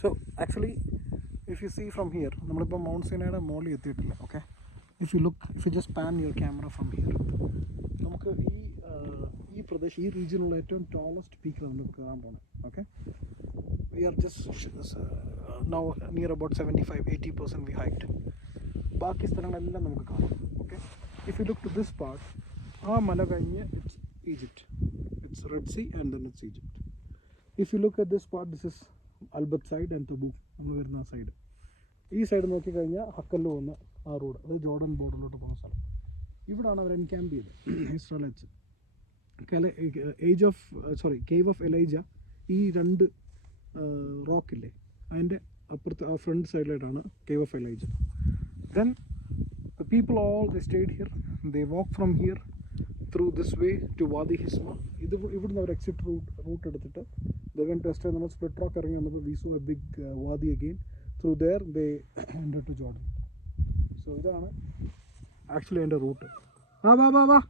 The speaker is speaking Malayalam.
So actually, if you see from here, നമ്മളിപ്പോൾ മൗണ്ട് സീനായുടെ മുകളിൽ എത്തിയിട്ടില്ല. Okay, if you just pan your camera from here, നമുക്ക് ഈ പ്രദേശം, ഈ റീജിയനുള്ള ഏറ്റവും ടോളസ്റ്റ് പീക്കിലാണ് നമുക്ക് കയറാൻ പോകുന്നത്. Okay, we are just now near about 75-80% we hiked. ബാക്കി സ്ഥലങ്ങളെല്ലാം നമുക്ക് കാണാം. Okay, if you look to this part, ആ മല കഴിഞ്ഞ് it's Egypt, it's Red Sea and then it's Egypt. If you look at this part, this is Albert side and Tabuk, നമ്മൾ വരുന്ന ആ സൈഡ്. ഈ സൈഡ് നോക്കിക്കഴിഞ്ഞാൽ ഹക്കലിൽ പോകുന്ന ആ റോഡ്, അത് ജോർഡൻ ബോർഡറിലോട്ട് പോകുന്ന സ്ഥലം. ഇവിടാണ് അവർ എൻക്യാമ്പ് ചെയ്തത് ഇസ്രായേൽസ്. കേവ് ഓഫ് എലൈജ, ഈ രണ്ട് റോക്കില്ലേ അതിൻ്റെ അപ്പുറത്ത് ആ ഫ്രണ്ട് സൈഡിലായിട്ടാണ് cave of Elijah. Then the people all they stayed here, they walked from here through this way to Wadi Hisma. ഇവിടുന്ന് അവർ എക്സിറ്റ് റൂട്ട് എടുത്തിട്ട് they went to Esther, നമ്മൾ സ്പ്ലിറ്റ് റോക്ക് ഇറങ്ങി വന്നപ്പോൾ we saw a big wadi again. Through there they entered to Jordan. So ഇതാണ് ആക്ച്വലി അതിൻ്റെ റൂട്ട്. വാ